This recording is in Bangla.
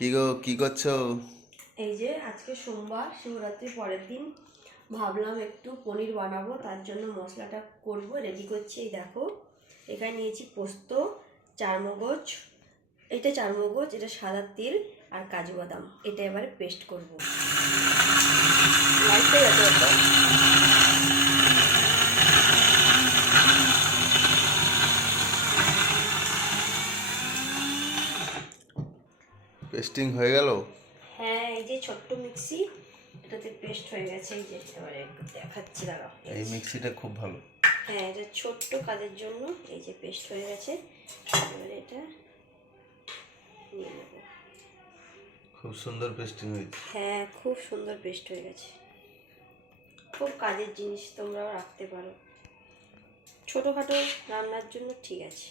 কি গো, কি করছো? এই যে আজকে সোমবার, শিবরাত্রির পরের দিন ভাবলাম একটু পনির বানাবো, তার জন্য মশলাটা করব, রেডি করছি। এই দেখো, এখানে নিয়েছি পোস্ত, চারমগজ, এটা চারমগজ, এটা সাদা তিল আর কাজু বাদাম। এটা এবারে পেস্ট করবো। লাইটটা যাতে পেস্টিং হয়ে গেল? হ্যাঁ, এই যে ছোট্ট মিক্সি, এটাতে পেস্ট হয়ে গেছে। এই যে এবারে দেখাচ্ছি, দাঁড়াও। এই মিক্সিটা খুব ভালো। হ্যাঁ, এটা ছোট্ট কাজের জন্য। এই যে পেস্ট হয়ে গেছে, এবারে এটা নিয়ে নেব। খুব সুন্দর পেস্টিং হয়েছে। হ্যাঁ, খুব সুন্দর পেস্ট হয়ে গেছে। খুব কাজের জিনিস, তোমরাও রাখতে পারো ছোটোখাটো রান্নার জন্য, ঠিক আছে।